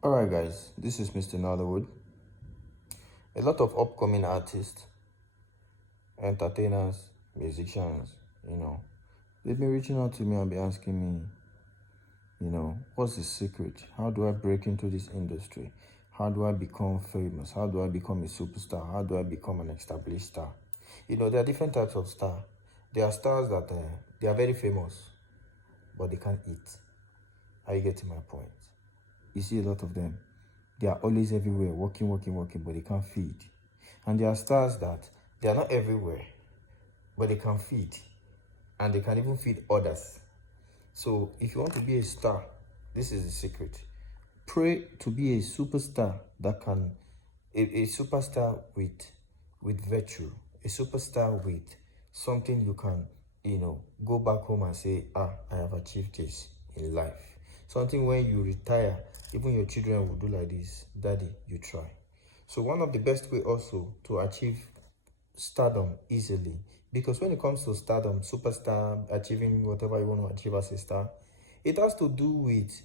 Alright, guys, this is Mr. Nollywood. A lot of upcoming artists, entertainers, musicians, they've been reaching out to me and be asking me, what's the secret? How do I break into this industry? How do I become famous? How do I become a superstar? How do I become an established star? There are different types of stars. There are stars that they are very famous, but they can't eat. Are you getting my point? You see a lot of them. They are always everywhere, working, but they can't feed. And there are stars that they are not everywhere, but they can feed. And they can even feed others. So if you want to be a star, this is the secret. Pray to be a superstar that can, a superstar with virtue, a superstar with something you can, go back home and say, I have achieved this in life. Something when you retire, even your children will do like this. Daddy, you try. So one of the best way also to achieve stardom easily, because when it comes to stardom, superstar, achieving whatever you want to achieve as a star, it has to do with,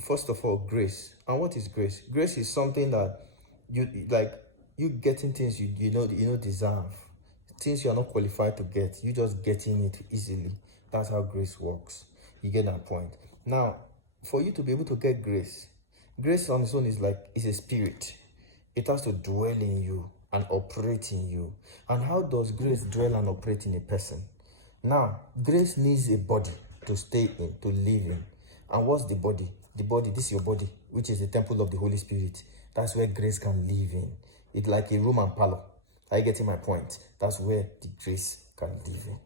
first of all, grace. And what is grace? Grace is something that you getting things you know deserve, things you are not qualified to get. You just getting it easily. That's how grace works. You get that point. Now, for you to be able to get grace on its own is a spirit. It has to dwell in you and operate in you. And how does grace dwell and operate in a person? Now, grace needs a body to stay in, to live in. And what's the body? The body, this is your body, which is the temple of the Holy Spirit. That's where grace can live in. It's like a room and parlor. Are you getting my point? That's where the grace can live in.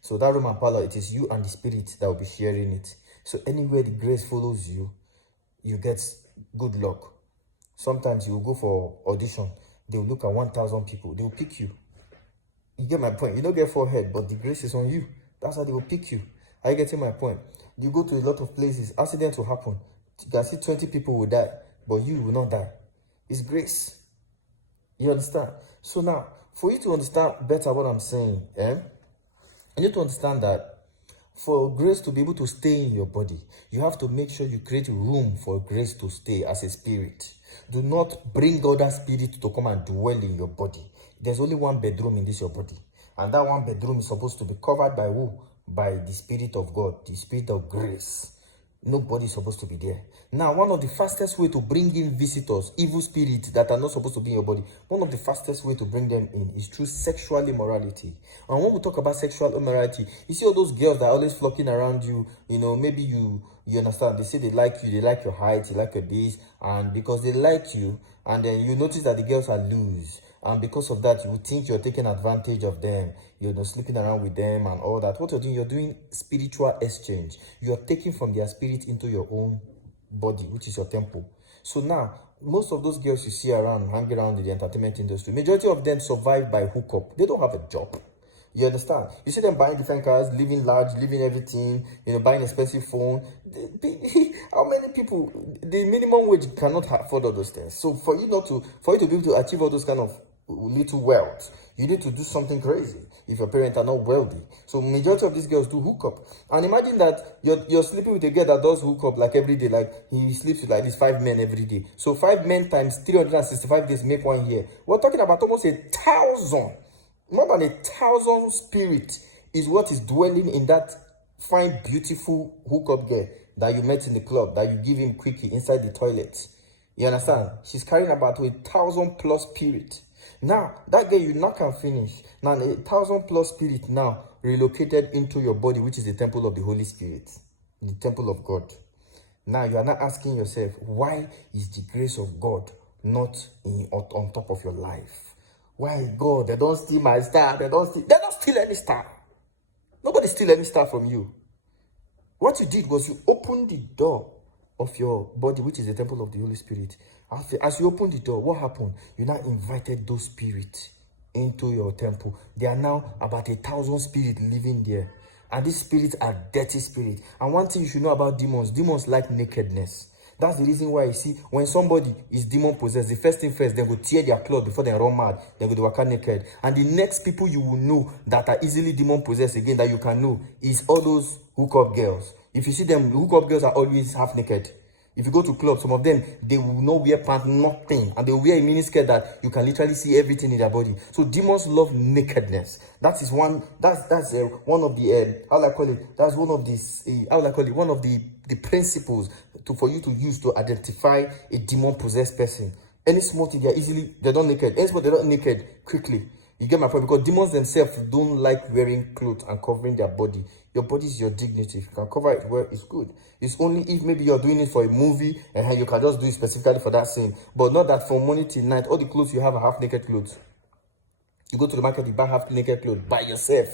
So that room and parlor, it is you and the spirit that will be sharing it. So anywhere the grace follows you, you get good luck. Sometimes you will go for audition. They will look at 1,000 people. They will pick you. You get my point? You don't get forehead, but the grace is on you. That's how they will pick you. Are you getting my point? You go to a lot of places, accidents will happen. You can see 20 people will die, but you will not die. It's grace. You understand? So now, for you to understand better what I'm saying, you need to understand that for grace to be able to stay in your body, you have to make sure you create room for grace to stay as a spirit. Do not bring other spirits to come and dwell in your body. There's only one bedroom in this your body. And that one bedroom is supposed to be covered by who? By the Spirit of God, the Spirit of grace. Nobody is supposed to be there. Now, one of the fastest way to bring in visitors, evil spirits that are not supposed to be in your body, one of the fastest way to bring them in is through sexual immorality. And when we talk about sexual immorality, you see all those girls that are always flocking around you, maybe you understand, they say they like you, they like your height, they like your this, and because they like you, and then you notice that the girls are loose, and because of that, you think you're taking advantage of them, sleeping around with them and all that. What you're doing spiritual exchange. You're taking from their spirit into your own body, which is your temple. So now, most of those girls you see around, hanging around in the entertainment industry, majority of them survive by hookup. They don't have a job. You understand? You see them buying different cars, living large, living everything, buying expensive phone. How many people, the minimum wage cannot afford all those things. So for you to be able to achieve all those kind of little wealth, you need to do something crazy if your parents are not wealthy. So majority of these girls do hookup. And imagine that you're sleeping with a girl that does hookup like every day, like he sleeps with like these 5 men every day. So 5 men times 365 days make 1 year. We're talking about almost 1,000. More than 1,000 spirits is what is dwelling in that fine, beautiful hookup girl that you met in the club, that you give him quickie inside the toilet. You understand? She's carrying about 1,000 plus spirit. Now, that girl you now can finish. Now, 1,000 plus spirit now relocated into your body, which is the temple of the Holy Spirit, the temple of God. Now, you are not asking yourself, why is the grace of God not on top of your life? Why God? They don't steal my star. They don't steal any star. Nobody steal any star from you. What you did was you opened the door of your body, which is the temple of the Holy Spirit. As you opened the door, what happened? You now invited those spirits into your temple. There are now about 1,000 spirits living there. And these spirits are dirty spirits. And one thing you should know about demons like nakedness. That's the reason why you see, when somebody is demon possessed, the first thing first, they will tear their clothes before they run mad. They will walk naked. And the next people you will know that are easily demon possessed again, that you can know, is all those hookup girls. If you see them, hookup girls are always half naked. If you go to clubs, some of them, they will not wear pants, nothing. And they will wear a mini skirt that you can literally see everything in their body. So demons love nakedness. That is one, that's one of the, how I call it, that's one of these, how I call it, one of the principles for you to use to identify a demon-possessed person. Any small thing, they're not naked. Any small, they're not naked quickly. You get my point? Because demons themselves don't like wearing clothes and covering their body. Your body is your dignity. If you can cover it well, it's good. It's only if maybe you're doing it for a movie and you can just do it specifically for that scene. But not that from morning till night, all the clothes you have are half-naked clothes. You go to the market, you buy half-naked clothes by yourself.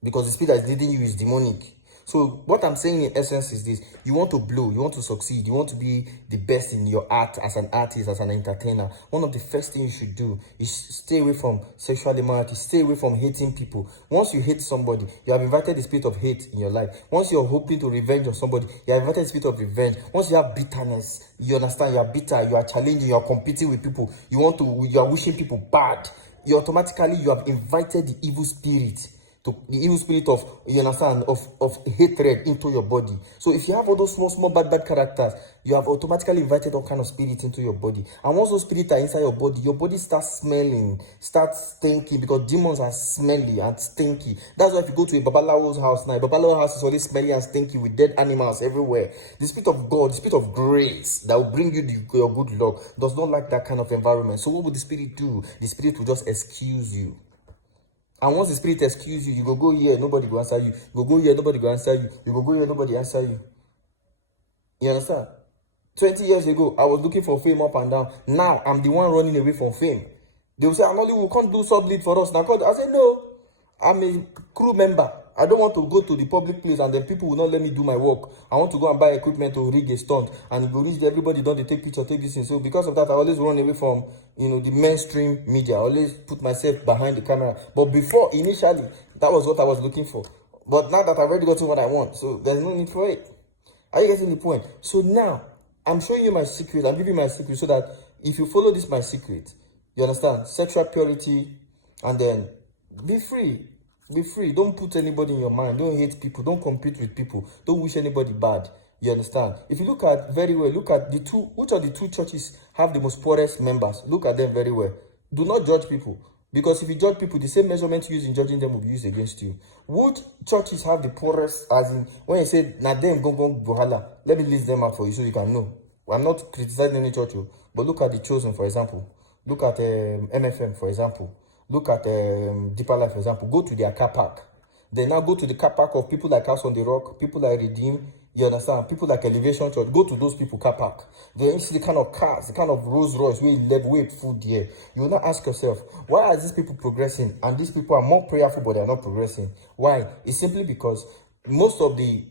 Because the spirit that's leading you is demonic. So what I'm saying in essence is this: you want to blow, you want to succeed, you want to be the best in your art as an artist, as an entertainer. One of the first things you should do is stay away from sexual immorality, stay away from hating people. Once you hate somebody, you have invited the spirit of hate in your life. Once you're hoping to revenge on somebody, you have invited the spirit of revenge. Once you have bitterness, you understand, you are bitter, you are challenging, you are competing with people, you are wishing people bad, you have invited the evil spirit, to the evil spirit of, you understand, of hatred into your body. So if you have all those small bad characters, you have automatically invited all kind of spirits into your body. And once those spirits are inside your body starts smelling, starts stinking, because demons are smelly and stinky. That's why if you go to a Babalawo's house now, a Babalawo's house is always smelly and stinky with dead animals everywhere. The spirit of God, the spirit of grace that will bring you your good luck, does not like that kind of environment. So what would the spirit do? The spirit will just excuse you. And once the spirit excuse you, you go here, nobody will answer you. You go here, nobody will answer you. You go here, nobody answer you. You understand? 20 years ago, I was looking for fame up and down. Now, I'm the one running away from fame. They will say, Anoli, we can't do sub-lead for us. Now, I say, no, I'm a crew member. I don't want to go to the public place and then people will not let me do my work. I want to go and buy equipment to rig a stunt. And go reach everybody done, they take picture, take this thing. So because of that, I always run away from, the mainstream media. I always put myself behind the camera. But before, initially, that was what I was looking for. But now that I've already gotten what I want, so there's no need for it. Are you getting the point? So now, I'm showing you my secret. I'm giving you my secret so that if you follow this, my secret, you understand? Sexual purity, and then be free. Be free. Don't put anybody in your mind. Don't hate people. Don't compete with people. Don't wish anybody bad. You understand? If you look at very well, look at which of the two churches have the most poorest members. Look at them very well. Do not judge people. Because if you judge people, the same measurement you use in judging them will be used against you. Which churches have the poorest, as in, when you say, na them go bohala, let me list them out for you so you can know. I'm not criticizing any church, but look at the Chosen, for example. Look at MFM, for example. Look at Deeper Life, for example. Go to their car park. Then now go to the car park of people like House on the Rock, people like Redeem, you understand? People like Elevation Church. Go to those people car park. Then you see the kind of cars, the kind of Rolls Royce where you live, where food there. You will not ask yourself, why are these people progressing? And these people are more prayerful, but they are not progressing. Why? It's simply because most of the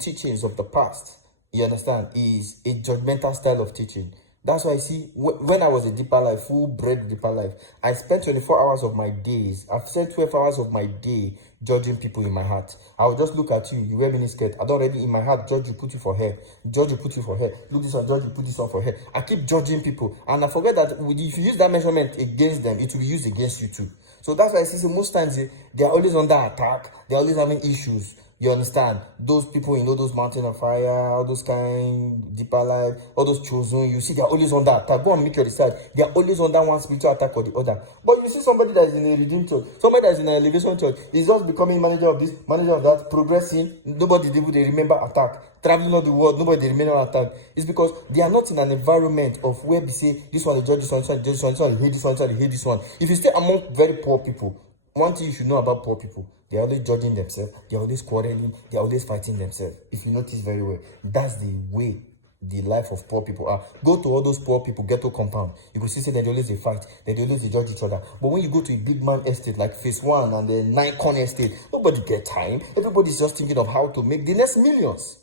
teachings of the past, you understand, is a judgmental style of teaching. That's why I see, when I was a Deeper Life, full-bred Deeper Life, I spent 24 hours of my days, I've spent 12 hours of my day judging people in my heart. I will just look at you, you wear miniskirt, I don't already in my heart judge you, put you for hair, judge you, put you for hair, look this one, judge you, put this one for hair. I keep judging people, and I forget that if you use that measurement against them, it will be used against you too. So that's why I see, so most times they are always under attack, they're always having issues. You understand? Those people, those Mountain of Fire, all those kind, Deeper Life, all those Chosen, you see, they're always on that attack. Go and make your research. They're always on that one spiritual attack or the other. But you see somebody that is in a Redeemed church, somebody that is in an Elevation church, is just becoming manager of this, manager of that, progressing. Nobody they remember attack. Traveling all the world, nobody they remember attack. It's because they are not in an environment of where they say, this one, they judge this one, this one, they hate this one, they hate this one. If you stay among very poor people, one thing you should know about poor people, they're always judging themselves, they're always quarreling, they're always fighting themselves. If you notice very well, that's the way the life of poor people are. Go to all those poor people, ghetto compound. You will see that they always fight, they always judge each other. But when you go to a big man estate like Phase 1 and the 9 corner estate, nobody get time. Everybody's just thinking of how to make the next millions.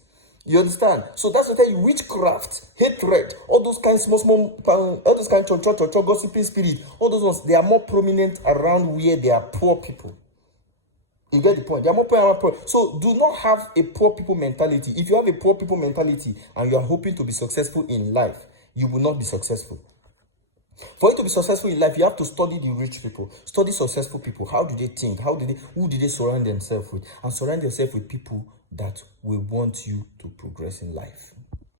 You understand? So that's what I tell you, witchcraft, hatred, all those kinds, small, all those kinds of church, gossiping spirit, all those ones, they are more prominent around where there are poor people. You get the point? They are more poor. So do not have a poor people mentality. If you have a poor people mentality and you are hoping to be successful in life, you will not be successful. For you to be successful in life, you have to study the rich people, study successful people. How do they think? Who do they surround themselves with? And surround yourself with people that will want you to progress in life.